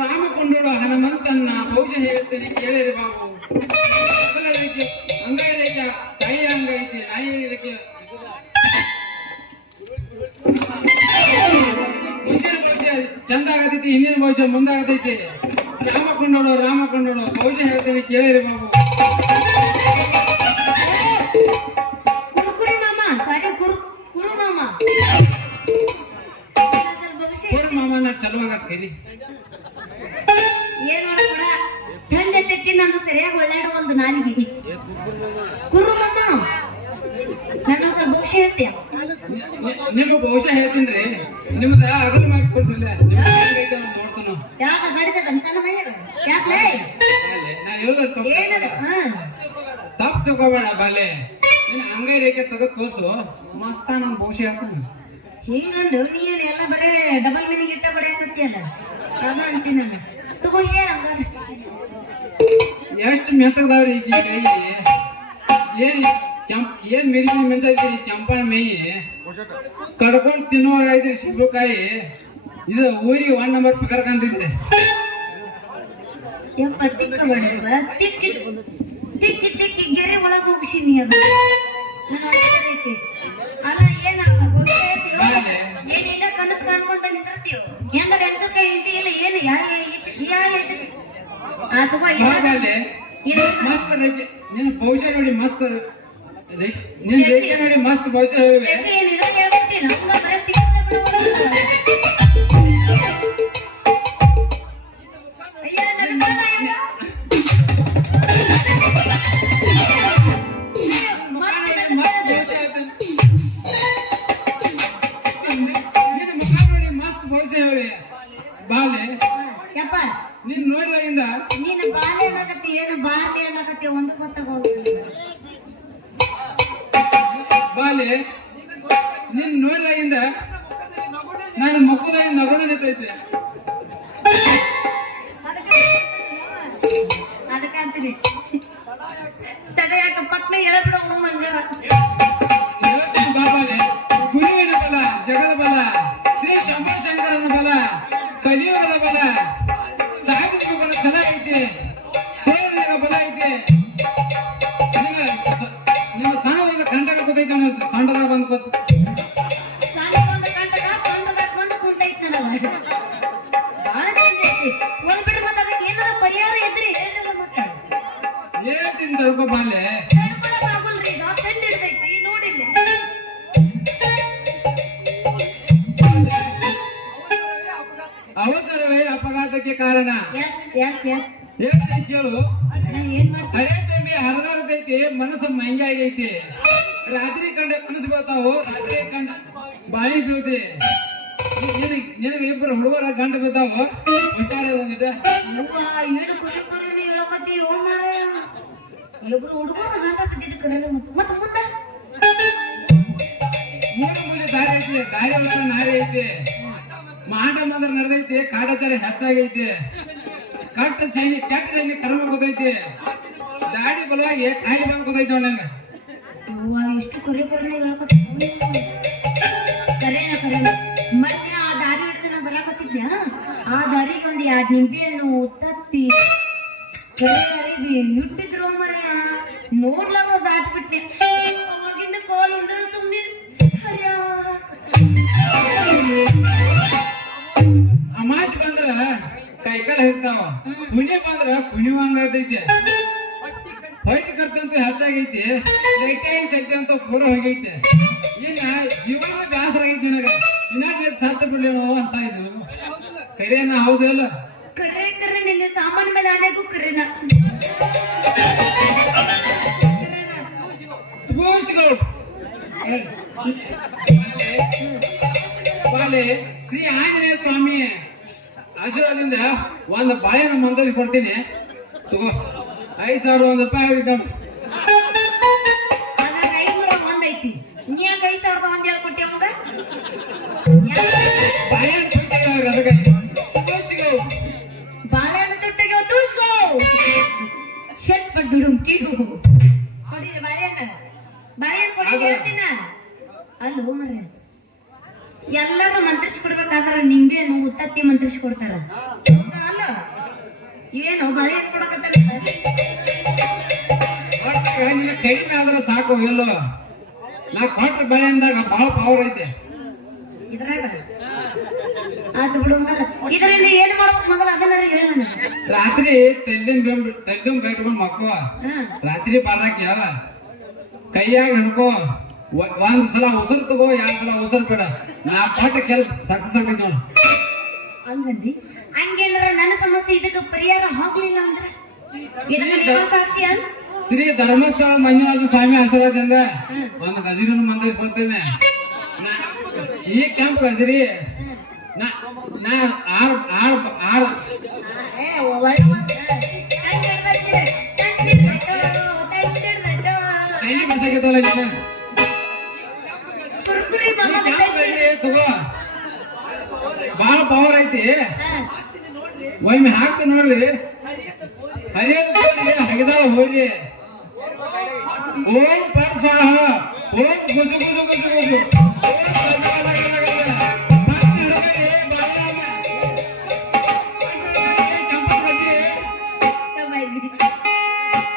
ರಾಮಕೊಂಡೋಡು ಹನುಮಂತನ್ನ ಭೌಜ ಹೇಳ್ತೇನೆ ಕೇಳಿರಿ ಬಾಬು. ಅಂಗೈ ರೇಖೆ ತಾಯಿ ಅಂಗ ಐತಿ, ನಾಯಿ ರೇಖೆ ಮುಂದಿನ ಭವಿಷ್ಯ ಚಂದ ಆಗತೈತಿ, ಹಿಂದಿನ ಭವಿಷ್ಯ ಮುಂದಾಗತೈತಿ. ರಾಮಕೊಂಡೋಡು ಭೌಜ ಹೇಳ್ತೇನೆ ಕೇಳಿರಿ ಬಾಬು. ಕುರು ಮಾಮ ಚಲೋ ಆಗತ್ತೇರಿ. ನಾನು ಸರಿಯಾಗಿ ಒಳ್ಳಾಡೋ ಒಂದು ನಾಲಿಗೆ ಕುರು ಮಾಮ ನನ್ನ ಸ್ವಲ್ಪ ಭವಿಷ್ಯ ಹೇಳ್ತೀಯ? ನಿಮ್ಮ ಭವಿಷ್ಯ ಹೇಳ್ತೀನ್ರಿ. ನಿಮ್ದ ಅಗಲ ಮಾಡಿ ತೋರಿಸಲ್ಲ ನೋಡ್ತಾನ ಯಾಕ ಗಡಿದ ಯಾಕೆ ತಪ್ಪು ತಗೋಬೇಡ ಬಾಲೆ. ನಿನ್ನ ಅಂಗೈ ರೇಖೆ ತೆಗೆದು ತೋರ್ಸು, ಮಸ್ತ ನನ್ನ ಭವಿಷ್ಯ ಹೇಳ್ತಾನ. ಹಿಂಗಂದು ನೀನ್ ಎಲ್ಲ ಬರೇ ಡಬಲ್ ಮೀನಿಂಗ್ ಇಟ್ಟ ಬಡಿಯಾಕತ್ತಿಯಲ್ಲ, ಅದ ಅಂತೀನಿ ನಾನು. ತಗೋ ಏನ್ ಹಂಗಾರ ಎಷ್ಟು ಮೆತ್ತಗದಾವ್ರಿ ಈಗ ಕೈ. ಏನ್ ಮಿರಿ ಮೆಂಚೈತ್ರಿ ಕೆಂಪನ ಮೇಯಿ ಕಡ್ಕೊಂಡ್ ತಿನ್ನುವಾಗೈತ್ರಿ ಶಿಬಕಾಯಿ. ಇದು ಊರಿಗೆ 1 ನಂಬರ್ ಪಿಕರ್ ಕಂತಿದ್ರಿ. ತಿಕ್ಕಿ ಗೆರೆ ಒಳಗ್ ಹೋಗ್ಸಿನಿ ಅದು ಅಲ್ಲ. ಏನೇನ ಕನಸು ಕಾಣ್ಕೊಂತ ನಿಂತಿರ್ತೀವ ಹೆಂಗ ಕೈ ಇಂತಿ ಇಲ್ಲ ಏನು ಮಸ್ತ್ ರೇಖೆ ನಿನ್ನ ಭವಿಷ್ಯ ನೋಡಿ, ಮಸ್ತ್ ನಿನ್ ರೇಖೆ ನೋಡಿ ಮಸ್ತ್ ಭವಿಷ್ಯ ಹೇಳಿವೆ. ಬಾಲೆ ನೀನ್ ನೋಡ್ಲಾಗಿಂದ ನೀನು ಬಾಲೆ ಅನ್ನಕತ್ತಿ ಏನು ಬಾರ್ಲಿ ಅನ್ನಕತ್ತಿ ಒಂದು ಗೊತ್ತಾಗೋದಿಲ್ಲ. ಬಾಲೆ ನೀನ್ ನೋಡ್ಲಾಗಿಂದ ನಾನು ಮಕ್ಕಳಾಗಿ ನಗಡು ನಿಂತೈತೆ. ಅದಕ್ಕಂತೀನಿ ತಡೆಯಾಕ ಪಟ್ನ ಎಳಬಿಡ ಬಾಬಾಲೆ ಗುರುವಿನ ಬಲ, ಜಗದ ಬಲ, ಶ್ರೀ ಶಂಕರನ ಬಲ, ಕಲಿಯುಗದ ಬಲ, ಸಾಧಿಸುವ ಬಲ ಛಲ ಐತೆ, ತೋರಣಿಗ ಬಲ ಐತೆ. ನಿಮ್ಮ ಸಣ್ಣದ ಕಂಟಕ ಗೊತ್ತೈತೆ, ಸಣ್ಣದಾಗ ಬಂದ್ ಗೊತ್ತ ಪರಿಹಾರ ಇದ್ರಿ ಏನಿಲ್ಲ ಮತ್ತೆ ಹೇಳ್ತೀನಿ ತಡ್ಕೋ ಬಾಲೆ. ಅವಸರವೇ ಅಪಘಾತಕ್ಕೆ ಕಾರಣ. ಹೇಳ್ತೀನಿ ಕೇಳು. ಅರೇ ತಂಬಿ ಹರಿದಾಡ್ತೈತಿ, ಮನಸ್ಸು ಮಂಗೆ ಆಗೈತಿ. ರಾತ್ರಿ ಕಂಡ ಕನಸು ಬರ್ತಾವು, ರಾತ್ರಿ ಕಂಡ ಬಾಯಿ ಬೀಳ್ತಿ. ನಿನಗೆ ಇಬ್ಬರು ಹುಡುಗರ ಗಂಡ ಬಿದ್ದಾವು, ಹುಷಾರ ಬಂದಿದ್ದ. ಮೂರು ಮೂಲೆ ದಾರಿ ಐತಿ, ದಾರಿ ಒಳಗ ನಾರಿ ಐತಿ. ಮಾಟ ಮಾತ್ರ ನಡೆದೈತಿ, ಕಾಟಾಚಾರ ಹೆಚ್ಚಾಗೈತಿ. ಕೆಟ್ಟ ಶೈಲಿ ಕರ್ಮ ಗೊತ್ತೈತಿ. ದಾಡಿ ಬಲವಾಗಿ ಖಾಲಿ ಬಂದ್ ಗೊತ್ತೈತಿ ನಂಗ. ಎಷ್ಟು ಕರೆ ಮತ್ತೆ ಆ ದಾರಿ ಹಿಡಿದು ನಾ ಬರಾಕತ್ತಿದ್ಯ, ಆ ದಾರಿಗೆ ಒಂದ್ 2 ನಿಂಬೆ ಹಣ್ಣು ತತ್ತಿ ಇಟ್ಟಿದ್ರು ಮರೆಯ ನೋಡ್ಲಾಗ ದಾಟ್ಬಿಟ್ನೆ. ಅವಾಗಿಂದ ಕಾಲ್ ಒಂದು ಸುಮ್ನೆ ಅಮಾಶ್ ಬಂದ್ರ ಕೈಕಾಲ ಹಿಡ್ತಾವ, ಕುಣಿ ಬಂದ್ರ ಕುಣಿವಂಗೈತಿ. ಹೊಟ್ಟೆ ಕರ್ತಂತೂ ಹೆಚ್ಚಾಗೈತಿ, ಲೈಟಾಗಿ ಶಕ್ತಿ ಅಂತ ಪೂರ ಹೋಗೈತೆ. ಇನ್ನ ಜೀವನ ಬ್ಯಾಸರ ಆಗೈತಿ ನನಗ. ಇನ್ನಾಗ ಸತ್ತ ಬಿಡ್ಲೇನೋ ಅನ್ಸಾಯ್ತು. ಕರೇನ ಹೌದಲ್ಲ? ಕರೆ ನಿನ್ನೆ ಸಾಮಾನ್ ಮೇಲೆ ಆನೆಗೂ ಕರೆನ ಬಾಲೆ ಶ್ರೀ ಆಂಜನೇಯ ಸ್ವಾಮಿ ಆಶೀರ್ವಾದದಿಂದ ಒಂದು ಬಾಳೆನ ಮಂದಲ್ಲಿ ಕೊಡ್ತೀನಿ ತಗೋ. 5,000 ರೂಪಾಯಿ ಆಗಿದ್ದ. ಒಂದೈತಿ ನೀ 5,000 ಒಂದ್ ಹೇಳ್ಕೊಟ್ಟಿ ಅವಾಗ ಹೇಳ್ತೀನ ಅಲ್ಲೋ ಮರ ಎಲ್ಲಾರು ಮಂತ್ರಿಸಿ ಕೊಡ್ಬೇಕಾದ್ರ ನಿಂಬೆ ಹಣ್ಣು ಉತ್ತತ್ತಿ ಮಂತ್ರಿಸಿ ಕೊಡ್ತಾರ ಅಲ್ಲ ಇವೇನು ಬರೀ ಕೊಡಕತ್ತಾರ ನಿನ್ನ ಕಡಿಮೆ ಆದ್ರೆ ಸಾಕು ಎಲ್ಲೋ ನಾ ಕೊಟ್ಟ ಬೆಳೆಯಿಂದಾಗ ಬಹಳ ಪವರ್ ಐತೆ ಇದ್ರಾಗ ಆತು ಬಿಡು ಇದರಿಂದ ಏನ್ ಮಾಡ್ಬೇಕು ಮೊದಲ ಅದನ್ನಾರು ಹೇಳ ರಾತ್ರಿ ತೆಲ್ದಿನ ಕಟ್ಕೊಂಡ್ ಮಕ್ಕಳು ರಾತ್ರಿ ಬಾರಾಕಿ ಅಲ್ಲ ಕೈಯಾಗ ಹಿಡ್ಕೋ ಒಂದ್ ಸಲ ಉಸಿರು ತಗೋ 2 ಸಲ ಉಸಿರು ಬೇಡ ನಾ ಕೊಟ್ಟ ಕೆಲಸ ಸಕ್ಸಸ್ ಆಗೈತಿ ನೋಡು ಹಂಗಂದಿ ಹಂಗೇನಾರ ನನ್ನ ಸಮಸ್ಯೆ ಇದಕ್ಕೆ ಪರಿಹಾರ ಹೋಗ್ಲಿಲ್ಲ ಅಂದ್ರೆ ಸಾಕ್ಷಿ ಅನ್ ಶ್ರೀ ಧರ್ಮಸ್ಥಳ ಮಂಜುನಾಥ ಸ್ವಾಮಿ ಆಶೀರ್ವಾದದಿಂದ ಒಂದು ಗಜರಿಯನ್ನು ಮಂದಿಸ್ಕೊಳ್ತೇನೆ ಈ ಕೆಂಪು ಗಜರಿ ನಾ ಆರ್ ಕೈಲಿ ಬರ್ಸಾಕೈತವಲ್ಲ ನೀನು ತಗೋ ಬಾಳ ಪವರ್ ಐತಿ ಒಮ್ಮೆ ಹಾಕ್ತ ನೋಡ್ರಿ ಹರಿಯೋದು ಹೋಗ್ಲಿ ಹಗದಾಳ ಹೋಗ್ಲಿ ಓಂ ಪರ್ ಸ್ವಾಹ ಓಂ ಗುಜು ಗುಜು ಗುಜು ಗುಜು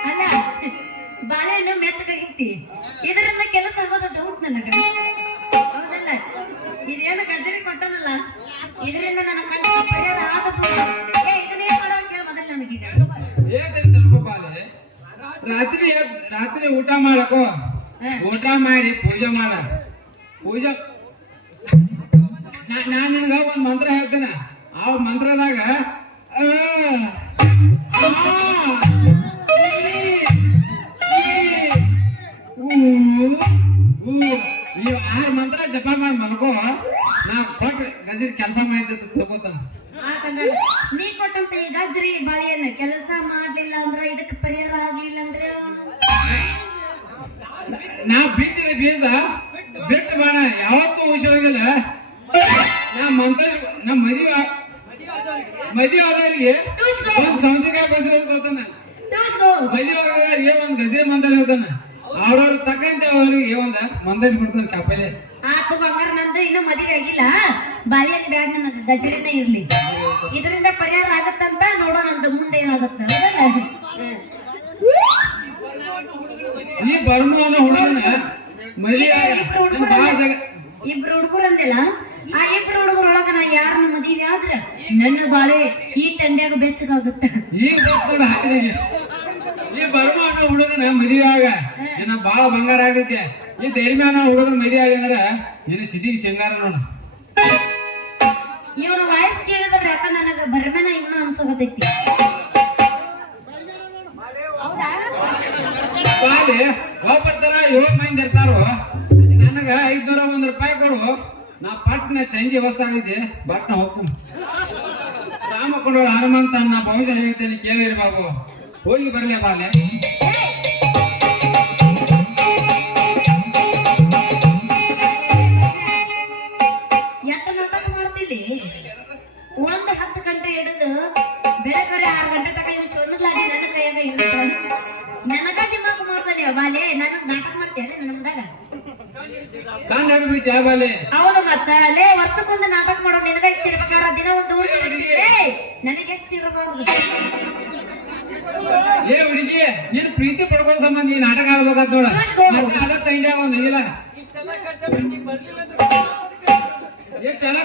ಅಲ್ಲ ಬಾಳೆಹಣ್ಣು ಮೆತ್ತಗಾಗಿತ್ತಿ ಇದರಿಂದ ಕೆಲಸ ಆಗೋದು ಡೌಟ್ ನನಗ ಹೌದಲ್ಲ ಇದೇನು ಗಜರಿ ಕೊಟ್ಟನಲ್ಲ ಇದರಿಂದ ನನ್ನ ಕಣ್ಣು ಪರಿಹಾರ ಆದದ್ದು ಇದನ್ನೇ ಮಾಡೋ ಕೇಳ ಮೊದಲು ನನಗೀಗ ರಾತ್ರಿ ಊಟ ಮಾಡಕೋ ಊಟ ಮಾಡಿ ಪೂಜೆ ಮಾಡ ಪೂಜೆ ನಾನ್ ನಿನಗ ಒಂದ್ ಮಂತ್ರ ಹೇಳ್ತೇನೆ ಆ ಮಂತ್ರದಾಗ ನೀವು 6 ಮಂತ್ರ ಜಪ ಮಾಡಿ ಮಲ್ಕೋ ನಾ ಕೊಟ್ಟ ಗಜರಿ ಕೆಲಸ ಮಾಡಿದ್ದ ತಗೋತಾನ ನೀ ಕೊಟ್ಟಂತ ಈ ಗಜ್ರಿ ಬಾಳೆಹಣ್ಣು ಕೆಲಸ ಮಾಡ್ಲಿಲ್ಲ ಅಂದ್ರ ಇದಕ್ಕೆ ಪರಿಹಾರ ಆಗ್ಲಿಲ್ಲ ಅಂದ್ರೆ ನಾ ಬಿತ್ತಿದ ಬೀಜ ಬಿಟ್ಟು ಬಾಣ ಯಾವತ್ತೂ ಹುಷಾರಾಗಿಲ್ಲ ನಾ ಮಂತ್ರ ನಾ ಮದುವೆ ಆದವ್ರಿಗೆ ಒಂದ್ ಸೌಂದರ್ಯ ಬಸ್ಕೊಂಡು ಕೊಡ್ತಾನ ಮದುವೆ ಆದವ್ರಿಗೆ ಒಂದ್ ಗಜರಿ ಮಂತ್ರ ಹೇಳ್ತಾನ ಅವ್ರವ್ರ ತಕ್ಕಂತೆ ಅವ್ರಿಗೆ ಒಂದ ಮಂದಜ್ ಬಿಡ್ತಾನೆ ಕಾಪಲೆ ಆತು ಬಂಗಾರ ನಂದು ಇನ್ನು ಮದುವೆ ಆಗಿಲ್ಲ ಬಾಳೆಹಣ್ಣು ಬ್ಯಾಡ ನನಗೆ ಗಜರಿನೇ ಇರ್ಲಿ ಇದರಿಂದ ಪರಿಹಾರ ಆಗತ್ತಂತ ನೋಡೋಣ ಅಂತ ಮುಂದೆ ಏನಾಗತ್ತ ಈ ಬರ್ಮವನ್ನ ಹುಡುಗನ ಇಬ್ರು ಹುಡುಗರು ಅಂದಿಲ್ಲ ಆ ಇಬ್ರು ಹುಡುಗರೊಳಗ ನಾ ಯಾರನ್ನ ಮದುವೆ ಆದ್ರ ನನ್ನ ಬಾಳೆ ಈ ತಂಡ್ಯಾಗ ಬೆಚ್ಚಗಾಗುತ್ತ ಈಗ ನೋಡ ಈ ಬರ್ಮವನ್ನ ಹುಡುಗನ ಮದುವೆ ಆಗ ನಿನ್ನ ಬಾಳ ಬಂಗಾರ ಆಗೈತೆ ಈ ಧೈರ್ಯನ ಹುಡುಗನ ಮದುವೆ ಆಗಿ ಅಂದ್ರ ನಿನ್ನ ಸಿದ್ಧಿಗೆ ಶೃಂಗಾರ ನೋಡ ಇವನ ವಾಯ್ಸ್ ಕೇಳಿದ್ರೆ ಯಾಕ ನನಗ ಬರ್ಮನ ಇನ್ನ ಅನ್ಸೋಗತೈತಿ ಬಾಲಿ ಒಬ್ಬರ್ತಾರ 7 ಮಂದಿ ಇರ್ತಾರೋ ನನಗ 501 ರೂಪಾಯಿ ಕೊಡು ನಾ ಪಟ್ನ ಸಂಜೆ ವ್ಯವಸ್ಥೆ ಆಗೈತಿ ಬಟ್ ನಾ ಹೋಗ್ತೀನಿ ರಾಮ ಕೊಂಡೋಳು ಹನುಮಂತ ನಾ ಭವಿಷ್ಯ ಹೇಳ್ತೇನೆ ಕೇಳಿರಿ ಬಾಬು ಹೋಗಿ ಬರ್ಲಿ ಬಾಲೆ ಯಾಕ ನಾಟಕ ಮಾಡ್ತಿಲ್ಲಿ 10 ಗಂಟೆ ಹಿಡಿದು ಬೆಳಗ್ಗೆ 6 ಗಂಟೆ ತನಕ ಇವ್ ಚೊಣ್ಣಲಾಡಿ ನನ್ನ ಕೈಯಾಗ ಇರ್ತಾನ ನನಗ ದಿಮಾಕ ಮಾಡ್ತಾನೆ ಬಾಲೆ ನಾನು ನಾಟಕ ಮಾಡ್ತೇನೆ ನನ್ನ ಮುಂದಾಗ ಕಾನ್ ಹಿಡ್ಬಿಟ್ಟು ಯಾವ ಬಾಲೆ ಹೌದು ಮತ್ತ ಅಲ್ಲೇ ವರ್ಷಕ್ಕೊಂದು ನಾಟಕ ಮಾಡೋ ನಿನಗ ಇಷ್ಟ ಇರ್ಬೇಕಾರ ದಿನ ಒಂದು ಊರ್ ನನಗೆ ಎಷ್ಟು ಇರಬಾರ್ದು ಏ ಹುಡುಗಿ ನೀನ್ ಪ್ರೀತಿ ಪಡ್ಕೊಳ್ಳೋ ಸಂಬಂಧ ಈ ನಾಟಕ ಆಡ್ಬೇಕಾದ್ ನೋಡ ಮತ್ತೆ ಅದಕ್ಕ ಇಂಡಿಯಾ ಒಂದ್ ಇಲ್ಲ ಎಷ್ಟೆಲ್ಲ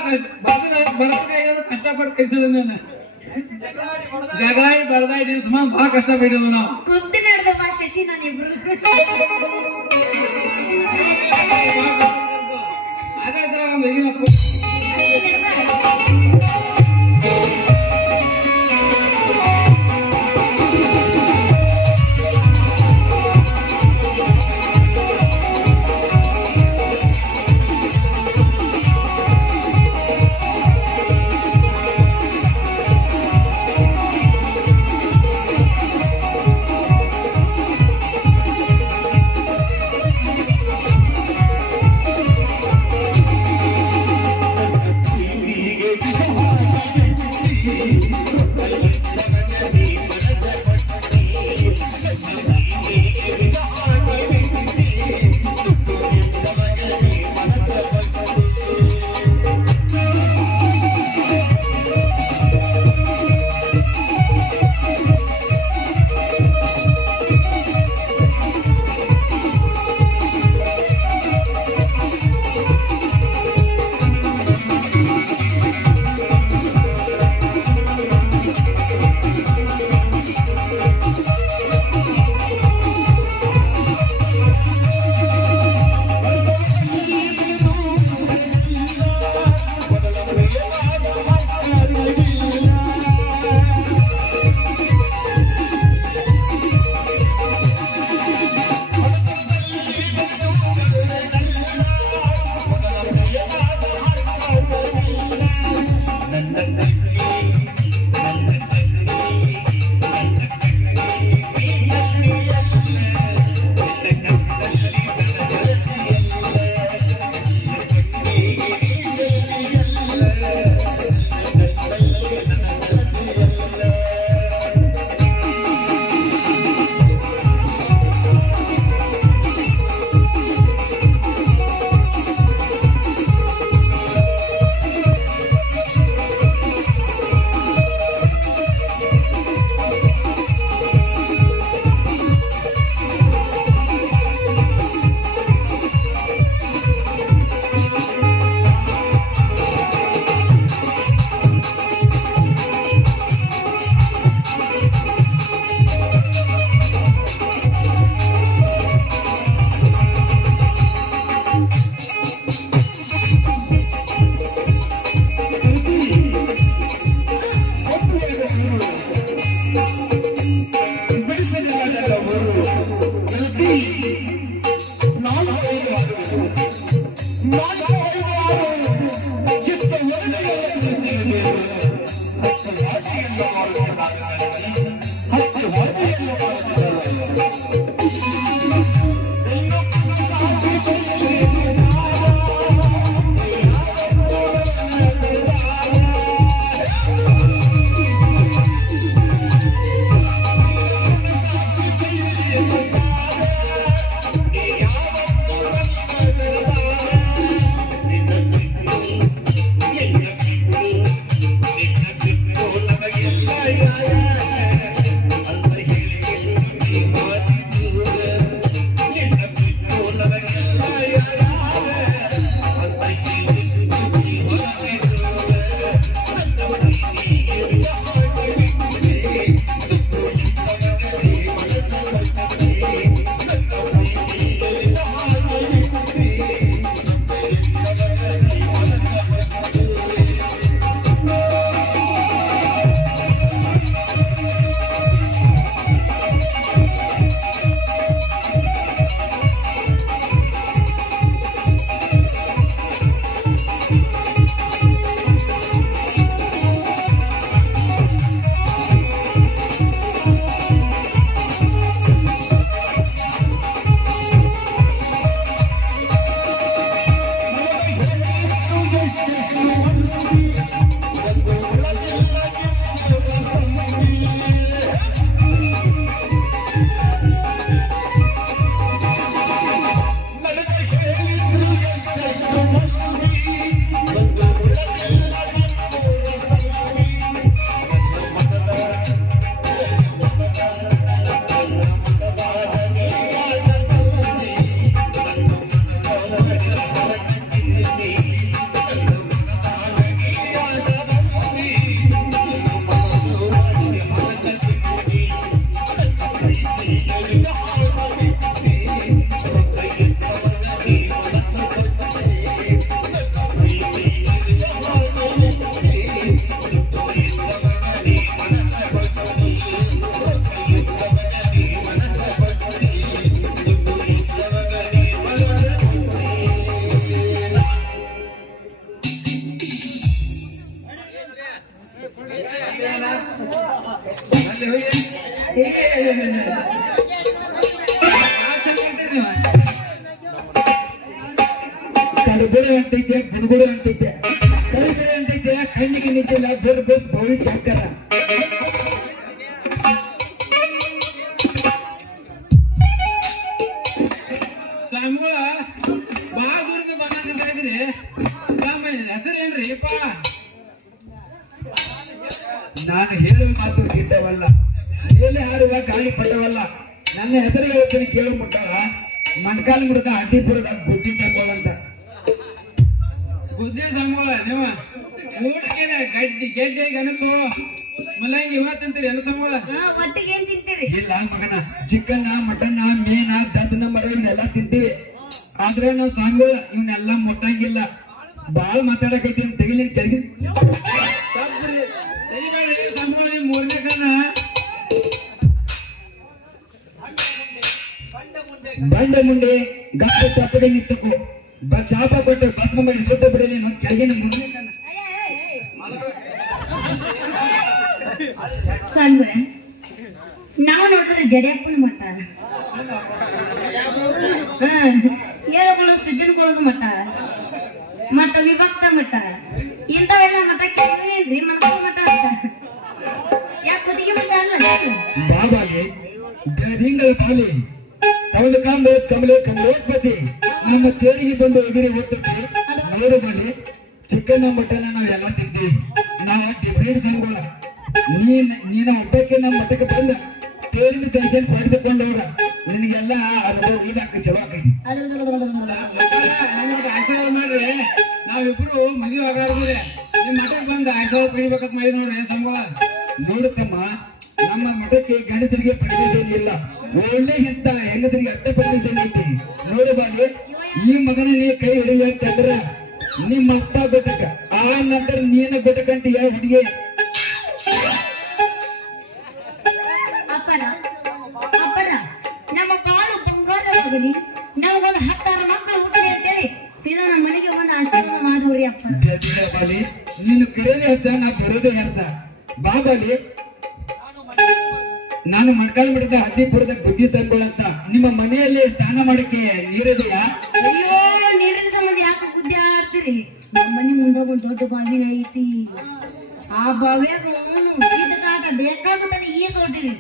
ಕಷ್ಟಪಟ್ಟು ಕಲಿಸಿದ ನಾನು ಜಗಳಾಡಿ ಬಡ್ದಾಡಿ ಸುಮಾರು ಬಹಳ ಕಷ್ಟಪಟ್ಟಿದ್ವು ನಾವು ಕುಸ್ತಿ ನಡೆದಪ್ಪ ಶಶಿ ನಾನಿಬ್ರು ಅದೇ ತರ ಒಂದು ಹೋಗಿನಪ್ಪ ತಡಗುಡು ಅಂತೈತೆ ಬುಡುಗುಡು ಅಂತೈತೆ ತಡಗುಡು ಅಂತೈತೆ ಕಣ್ಣಿಗೆ ನಿಂತಿಲ್ಲ ಬರ್ ಬಸ್ ಭವಿಷ್ಯ ಶಾಕರ ಸ್ವಾಮಿಗಳ ಬಾಳ ದೂರದ ಬಂದಂತ ಇದ್ರಿ ನಮ್ಮ ಹೆಸರೇನ್ರಿ ಅಪ್ಪ? ನಾನು ಹೇಳುವ ಮಾತು ಗಿಡ್ಡವಲ್ಲ, ಮೇಲೆ ಹಾರುವ ಗಾಳಿ ಪಟ್ಟವಲ್ಲ. ನನ್ನ ಹೆಸರು ಹೇಳ್ತೀನಿ ಕೇಳು ಮುಟ್ಟವ, ಮಣ್ಕಾಲ್ ಮುಡ್ಕ ಅಡ್ಡಿಪುರದ ಬುದ್ಧಿ ತಗೋವಂತ. ಬುದ್ಧಿ ಸ್ವಾಮಿಗಳ ನೀವು ಊಟಕ್ಕೆ ಗೆಡ್ಡೆ ಗನಸು ಮಲಂಗಿ ಇವತ್ತಂತೀರಿ ಏನು ಸ್ವಾಮಿಗಳ? ಒಟ್ಟಿಗೆ ಏನ್ ತಿಂತೀರಿ? ಇಲ್ಲ ಮಗನ, ಚಿಕನ್ ಮಟನ್ ಮೀನ ದಸನ ಮರ ಇವನ್ನೆಲ್ಲ ತಿಂತೀವಿ. ಆದ್ರೆ ನಾವು ಸ್ವಾಮಿಗಳು ಇವನ್ನೆಲ್ಲ ಮುಟ್ಟಂಗಿಲ್ಲ. ಬಾಳ ಮಾತಾಡಕೈತಿ ಅಂತ ತೆಗಿಲಿ ಕೆಳಗಿನ ತಪ್ಪ್ರಿ ತೆಗಿಬೇಡ್ರಿ ಸ್ವಾಮಿಗಳ. ನಿಮ್ ಮೂರನೇ ಕಣ್ಣ ಬಂಡ ಮುಂಡೆ ಗಪ್ಪ ತಪ್ಪಗೆ ನಿಂತಕು ಬಸ್ ಶಾಪ ಕೊಟ್ಟು ಬಸ್ ಮಾಡಿ ಸುತ್ತ ಬಿಡಿ ನೀನು ಕೆಳಗಿನ ಮುಂದೆ ಸ್ವಾಮಿಗಳೇ, ನಾವು ನೋಡಿದ್ರೆ ಜಡಿಯಪ್ಪನ ಮಠ, ಏಳುಗಳು ಸಿದ್ದನಕೊಳ್ಳೋದು ಮಠ, ಮತ್ತ ವಿಭಕ್ತ ಮಠ, ಇಂಥವೆಲ್ಲ ಮಠ ಕೇಳಿದ್ರಿ ಮನಸ್ಸು ಮಠ ಅಂತ. ಯಾಕೆ ಕುದಿಗೆ ಮಠ ಅಲ್ಲ? ಬಾಬಾಲಿ ಹಿಂಗಳ ಬಾಲಿ ಕಮಲ ಕಾಂಬೆ ಕಮಲೆ ಕಮಲೋತ್ಪತ್ತಿ ನಮ್ಮ ತೇರಿಗೆ ಬಂದು ಎದುರಿ ಹೋಗ್ತದೆ. ನೋಡು ಬಳಿ ಚಿಕನ್ ಮಟನ್ ನಾವೆಲ್ಲ ತಿಂತೀವಿ. ನಾವು ಡಿಫ್ರೆಂಟ್ ಸಂಘಗಳ ನೀನ ಒಬ್ಬಕ್ಕೆ ನಮ್ಮ ಮಠಕ್ಕೆ ಬಂದ ತೇರಿನ ದರ್ಶನ ಪಡೆದುಕೊಂಡು ಹೋಗ. ನಿನಗೆಲ್ಲ ಅನುಭವ ಇದಾಕ ಚಲೋ ಆಕೈತಿ. ನಮ್ಗೆ ಆಶೀರ್ವಾದ ಮಾಡ್ರಿ. ನಾವಿಬ್ರು ಮದುವೆ ಆಗಾರ್ದ್ರೆ ನಿಮ್ ಮಠಕ್ಕೆ ಬಂದು ಆಶೀರ್ವಾದ ಪಡಿಬೇಕಂತ ಮಾಡಿ ನೋಡ್ರಿ ಸ್ವಾಮಿಗಳ. ನೋಡುತ್ತಮ್ಮ, ನಮ್ಮ ಮಠಕ್ಕೆ ಗಂಡಸರಿಗೆ ಪರ್ಮಿಷನ್ ಇಲ್ಲ, ಒಳ್ಳೆ ಇಂತ ಹೆಂಗಸರಿಗೆ ಅಡ್ಡ ಪರ್ಮಿಷನ್ ಐತಿ. ನೋಡು ಬಾಲಿ, ಈ ಮಗನೇ ಕೈ ಹಿಡಿಯಂತಂದ್ರ ನಿಮ್ಮ ಅಪ್ಪ ಗೊಟ್ಟಕ, ಆ ನಂತರ ನೀನ ಗೊಟ್ಟಕಂತ ಯಾವ ಹುಡುಗಿ ಅಪ್ಪರ ಅಪ್ಪರ ನಮ್ಮ ಬಾಳು ಬಂಗಾರ ಆಗಲಿ. ನಮಗೊಂದು 16 ಮಕ್ಕಳು ಹುಟ್ಟಲಿ ಅಂತೇಳಿ ಸೀದಾ ನಮ್ಮ ಮನೆಗೆ ಒಂದು ಆಶೀರ್ವಾದ ಮಾಡೋರಿ ಅಪ್ಪರ. ಬಾಲಿ, ನೀನು ಕರೆಯೋದೇ ಹೆಚ್ಚ, ನಾ ಬರೋದೇ ಹೆಚ್ಚ. ಬಾಬಾಲಿ, ನಾನು ಮಣ್ಕಾಲ್ ಮಠದ ಹದ್ದಿಪುರದ ಬುದ್ಧಿ ಸಂಘಗಳು ಅಂತ ನಿಮ್ಮ ಮನೆಯಲ್ಲಿ ಸ್ನಾನ ಮಾಡಕ್ಕೆ ನೀರಿದೆಯಾ? ಅಯ್ಯೋ, ನೀರಿನ ಸಂಬಂಧ ಯಾಕೆ ಬುದ್ಧಿ ಆಡ್ತೀರಿ? ನಮ್ಮ ಮನೆ ಮುಂದೆ ಒಂದು ದೊಡ್ಡ ಬಾವಿನ ಐತಿ. ಆ ಬಾವಿಯಾಗ ಕಾಟ ಬೇಕಾಗುತ್ತಾನೆ ಈ ದೊಡ್ಡಿರಿ.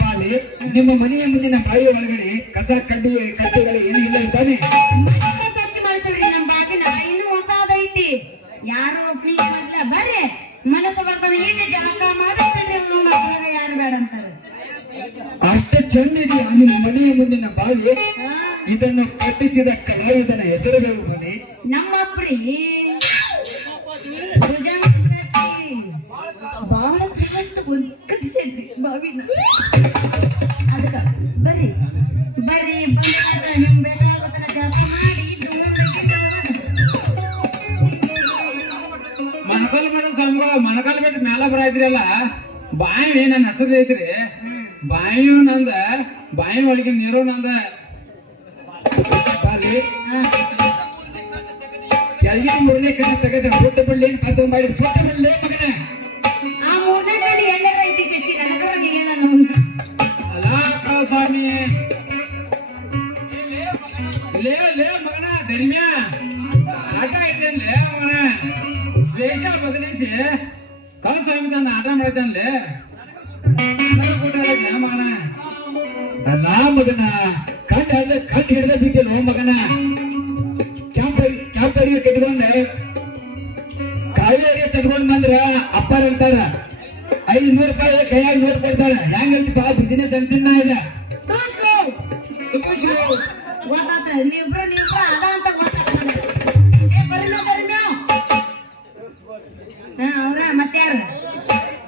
ಬಾಲಿ, ನಿಮ್ಮ ಮನೆಯ ಮುಂದಿನ ಬಾವಿ ಒಳಗಡೆ ಕಸ ಕಡ್ಡಿಗಳು ಏನು ಇಲ್ಲ ಅಂತಾನೆ? ಸ್ವಚ್ಛ ಮಾಡ್ಸವ್ರಿ ನಮ್ಮ ಬಾವಿನ, ಇನ್ನು ಹೊಸಾದೈತಿ. ಯಾರು ಕ್ಲೀನ್ ಮಾಡ್ಲ, ಬರ್ರಿ ಮನಸ್ಸು ಬರ್ತಾನೆ. ಈಗ ಜಳಕ ಮಾಡ್ರಿ, ಯಾರು ಬೇಡ ಅಂತಾರೆ. ಅಷ್ಟೇ ಚಂದ ಇದೆಯಾ ನಿಮ್ಮ ಮನೆಯ ಮುಂದಿನ ಬಾವಿ? ಇದನ್ನು ಕಟ್ಟಿಸಿದ ಕಲಾವಿದನ ಹೆಸರುಗಳು ಮನೆ? ನಮ್ಮಪ್ರಿ ಬಹಳ ತ್ರಾಸ್ತು ಕಟ್ಟಿಸಿದ್ರಿ ಬಾವಿನ. ಅದಕ್ಕ ಬರ್ರಿ ಬರ್ರಿ ಬಂದ ನಿಮ್ ಬೇಕಾಗುತ್ತ ಜಳಕ ಮಾಡಿ ಮನಕಾಲ್ ಬೇಡ ಸ್ವಾಮಿಗಳ. ಮನಕಾಲ್ ಬಿಟ್ಟು ಮ್ಯಾಲ ಬರಾಯ್ತಿರಲ್ಲ, ಬಾವಿ ನನ್ನ ಹೆಸರು ಐತ್ರಿ. ಬಾವಿಯು ನಂದ, ಬಾವಿ ಒಳಗೆ ನೀರು ನಂದ. ಬಾಲಿ, ಕೆಳಗಿನ ಮೂರನೇ ಕಣ ತೆಗೆದ ಹುಟ್ಟ ಬಳ್ಳಿ ಪಾತ್ರ ಮಾಡಿ ಸುಟ್ಟ ಬಳ್ಳಿ ಮಗನ. ಆ ಮೂರನೇ ಕಡೆ ಎಲ್ಲರ ಐತಿ ಶಶಿ, ನನಗರ ಅಲ್ಲ ಸ್ವಾಮಿ, ಲೇ ಮಗನ ಧರ್ಮ್ಯಾ ಆಟ ಇಡ್ತೇನ್ಲೇ ಮಗನ. ವೇಷ ಬದಲಿಸಿ ಕಲ ಸ್ವಾಮಿ ತನ್ನ ಆಟ ಮಾಡ್ತಾನ್ಲೇ ಮಗನ. ಅಲ್ಲ ಮಗನ, ಕಟ್ಟು ಹಿಡ್ದ ಬಿಟ್ಟಿಲ್ಲ ಮಗನ. ಕ್ಯಾಂಪರಿಗೆ ಕಟ್ಕೊಂಡ ಕಾವೇರಿಗೆ ತಗೊಂಡ್ ಬಂದ್ರ ಅಪ್ಪಾರ ಅಂತಾರ 500 ರೂಪಾಯಿ ಕೈಯಾಗ ನೋಟ್ ಕೊಡ್ತಾರ. ಹೆಂಗಲ್ತಿಪ್ಪ ಬಿಸಿನೆಸ್ ಅಂತಿನ ಇದೆ. ಗೊತ್ತಾತ ನೀವಿಬ್ರು ಅದ ಅಂತ ಗೊತ್ತಾತ. ಬರ್ರಿ ಅವ್ರ ಮತ್ತೆ ಯಾರ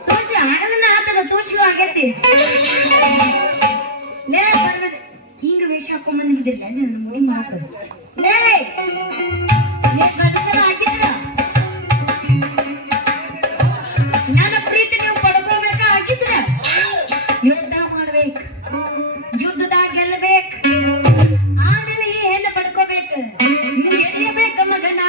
ತೋರ್ಸಿ ಆಗಲನ್ನ ಆತದ ತೋರ್ಸಿಗೂ ಆಗೈತಿ. ಲೇ ಬರ್ನ ಹಿಂಗ ವೇಷ ಹಾಕೊಂಡ್ ಬಂದಿದ್ದಿಲ್ಲ ನನ್ನ ಮುಡಿ ಮಾಡಕ. ಲೇ ಗಂಡಸರ ಹಾಕಿದ್ರ ನನ್ನ ಪ್ರೀತಿ ನೀವು ಪಡ್ಕೋಬೇಕ ಹಾಕಿದ್ರ. ಯುದ್ಧ ಮಾಡ್ಬೇಕು, ಯುದ್ಧದಾಗ ಗೆಲ್ಲಬೇಕು, ಆಮೇಲೆ ಈ ಹೆಣ್ಣು ಪಡ್ಕೋಬೇಕು. ಗೆಲ್ಲಬೇಕು ಮಗನ.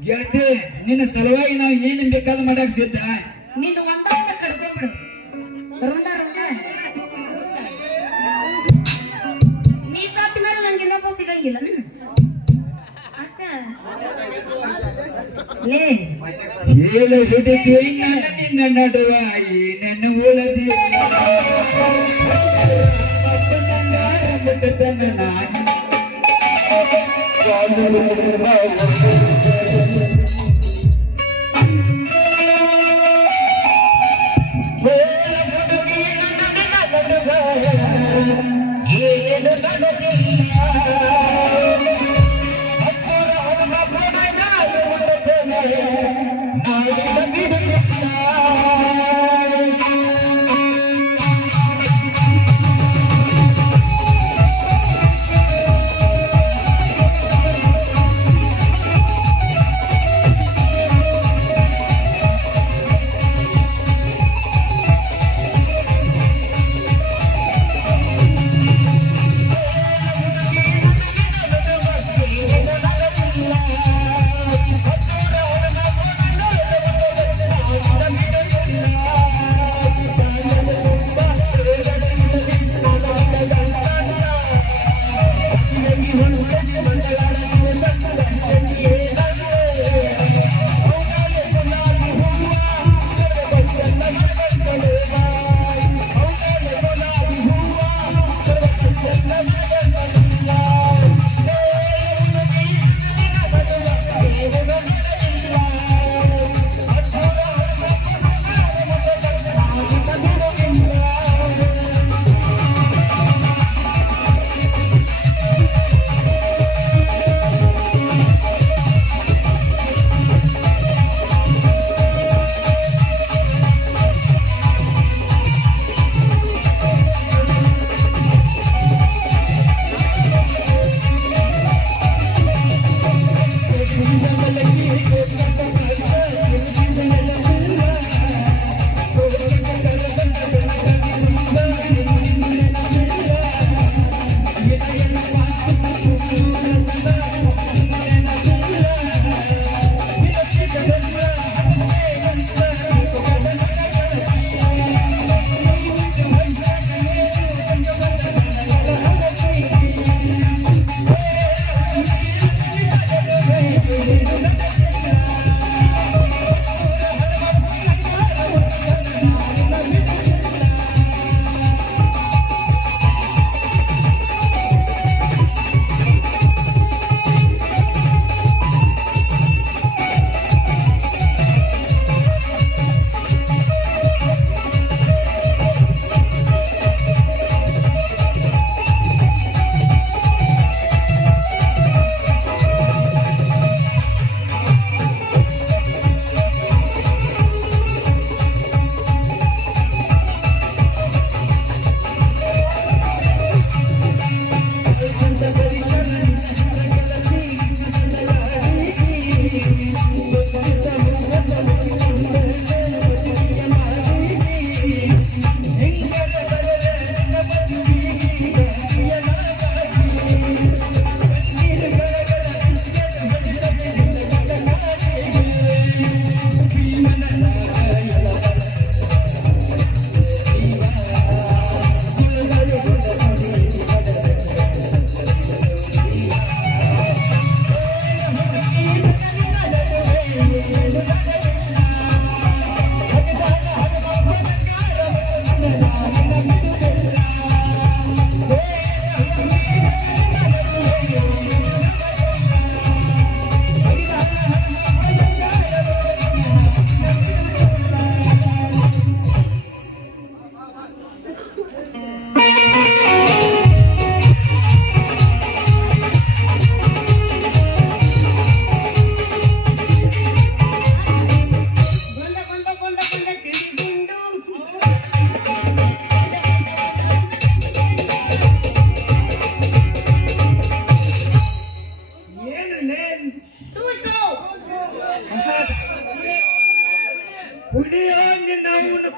ಗೆಳತಿ ನಿನ್ನ ಸಲುವಾಗಿ ನಾವು ಏನ್ ಬೇಕಾದ್ರೂ ಮಾಡಕ್ ಸಿದ್ಧ. ನಿನ್ನ ಒಂದ ಕಡ್ಕೊಂಡ್ಬಿಡು ರುಂಡ ನೀ ಸಾತ್ ಮೇಲೆ ನಂಗೆ ಇನ್ನೊಬ್ಬ ಸಿಗಂಗಿಲ್ಲ ಅಷ್ಟ ಲೇ ಹೇಳ ಹುಡುಗಿ ನನ್ನ ನಿನ್ನ ನಡುವ ನನ್ನ ಉಳದಿ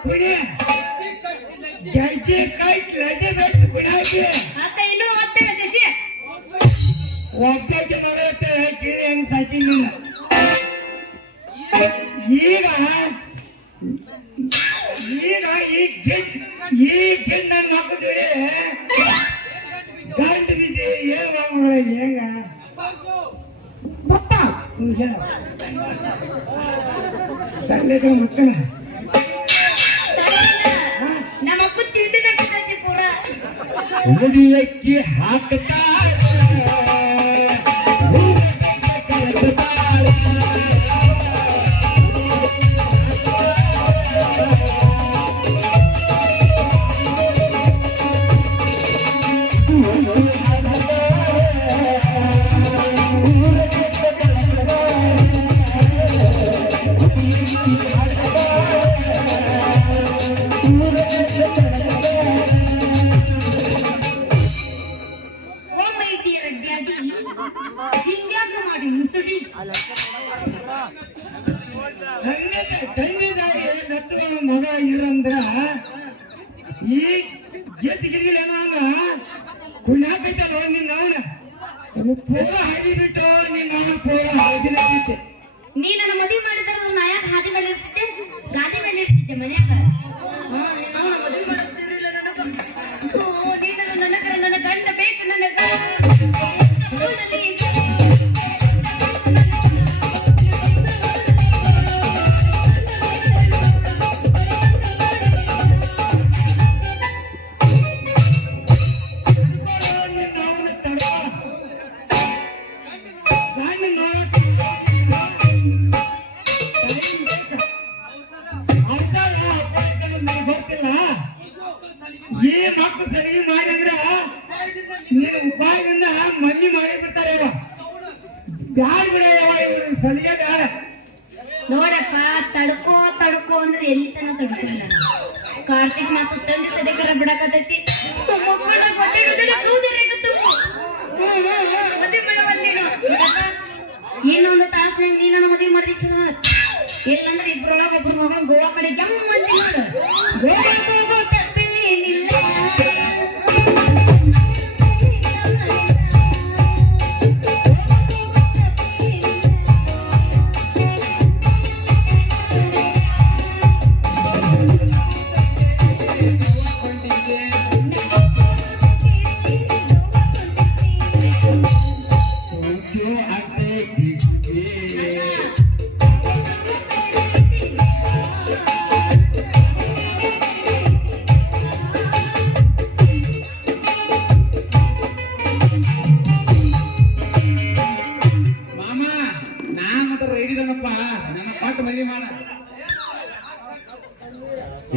ಕುಡಿ ಗೆಜ್ಜೆ ಕೈಟ್ ಲಜೆ ಬೆಳೆಸಿ ಕುಡಿಯಾಕಿ ಅತ್ತ ಇನ್ನೂ ಮತ್ತೆ ಶಶಿ ಒಬ್ಬಕ್ಕೆ ಮಗಳ ಕಿಳಿ ಹೆಂಗ್ ಸಾಕಿ ನೀನು ಈಗ ಈಗ ಈ ಗಿಣ್ಣ ಮಕ್ಕಳು ಜೋಡಿ ಗಂಟು ಬಿದ್ದಿ ಏನ್ ಹೆಂಗ ಮಕ್ಕಳ ನಮ್ಮಪ್ಪ ತಿಂಡಿ ಬೇಕಂತ ಪೂರ ಹುಡಿಯಕ್ಕಿ ಹಾಕ್ತಾರ ಓ ಮೈ ಡಿಯರ್ ಡ್ಯಾಡಿ ಹಿಂಗ್ಯಾಕ ಮಾಡಿ ಮುಸುಡಿ ತಂದೆದಾಗಿ ನಚ್ಚುಗಳ ಮಗ ಇರಂದ್ರ ಈ ಗೆದ್ದು ಗಿರಿಗಿಲ್ಲ ಕುಣ್ಯಾಕೈತಲ್ಲ ನಿನ್ನ ಅವನ ಪೂರ ಹಾದಿ ಬಿಟ್ಟು ನಿನ್ನ ಅವನ ಪೂರ ಹಾದಿನ ಬಿಟ್ಟು ನೀ ನನ್ನ ಮದುವೆ ಮಾಡಿದ್ರ ನಾ ಯಾಕೆ ಹಾದಿ ಮೇಲೆ ಇರ್ತಿದ್ದೆ ಗಾದಿ ಮೇಲೆ ಇರ್ತಿದ್ದೆ ಮನ್ಯಾಗ ನೀನು ಅವನ ಮದುವೆ ಮಾಡ್ತಿರ್ಲಿಲ್ಲ ನನಗ ನೀನು ನನಗರ ನನ್ನ ಗಂಡ ಬೇಕು ನನಗ ಈ ಮಕ್ಕಳು ಸರಿ ಮಾಡಿದ್ರ ನೀನು ಉಪಾಯದಿಂದ ಮಣ್ಣಿ ಮಾಡಿ ಬಿಡ್ತಾರೆ ಬ್ಯಾಡ ಬಿಡ ಇವ್ರು ಸಲಿಗೆ ಬ್ಯಾಡ ನೋಡಪ್ಪ ತಡ್ಕೋ ತಡ್ಕೋ ಅಂದ್ರೆ ಎಲ್ಲಿ ತನ ತಡ್ಕೊಂಡ ಕಾರ್ತಿಕ್ ಮಾತು ತಂಡ ಸದಕರ ಬಿಡಕತ್ತೈತಿ ಇನ್ನೊಂದು ತಾಸ ನೀ ನನ್ನ ಮದುವೆ ಮಾಡಿದ್ರೆ ಚಲೋ ಇಲ್ಲಂದ್ರೆ ಇಬ್ರೊಳಗ ಒಬ್ರು ಹೋಗ ಗೋವಾ ಕಡೆ ಜಮ್ ಅಂತಿ ನೋಡು ಗೋವಾ ತಪ್ಪೇನಿಲ್ಲ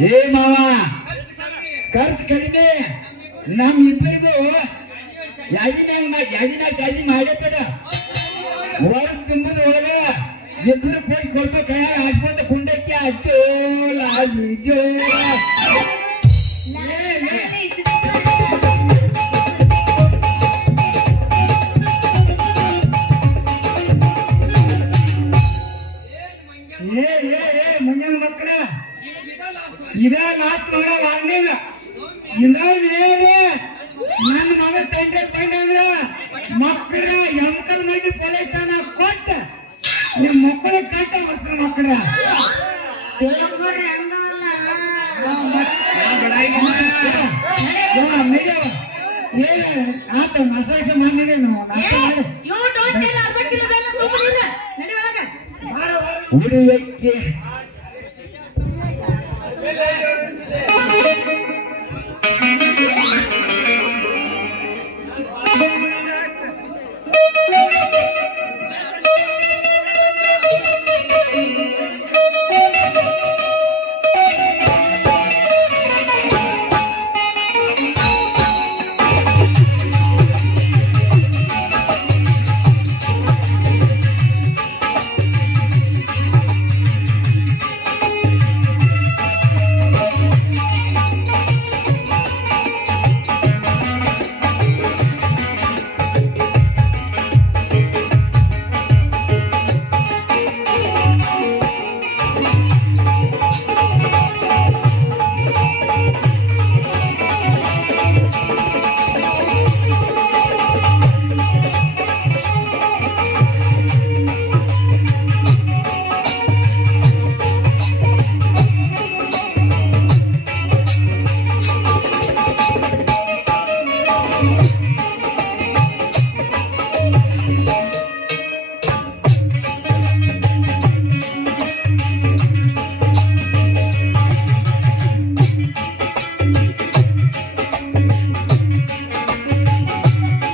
ಏ ಮಾವ ಖರ್ಚು ಕಡಿಮೆ ನಮ್ ಇಬ್ಬರಿಗೂ ಯಾಜಿನ ಮಾಡೇಪದ ವರ್ಷ ತುಂಬದ ಒಳಗ ಇಬ್ಬರು ಕೂಡಿ ಕೊಡ್ತು ಕೈಯಾಗ ಹಚ್ಕೊಂತ ಕುಂಡಕ್ಕೆ ಹಚ್ಚೋಲ ಜೋ ಮುಂಜಾನ ಮಕ್ಕಳ ಇದ ಲಾಸ್ಟ್ ನೋಡ ವಾರ್ನಿಂಗ್ ಇನ್ನೊಂದು ನನ್ನ ಮಗ ತಂಡ್ರೆ ಬಂದ್ರ ಮಕ್ಕಳ ಎಂಕಲ್ ಮಂದಿ ಪೊಲೀಸ್ ಠಾಣೆ ಕೊಟ್ಟ ನಿಮ್ ಮಕ್ಕಳ ಕಟ್ಟ ಬರ್ತಾರ ಮಕ್ಕಳ ಆತ ಮಸಾಜ್ ಮಾಡಿ ನಾವು ಉಡಿಯಕ್ಕೆ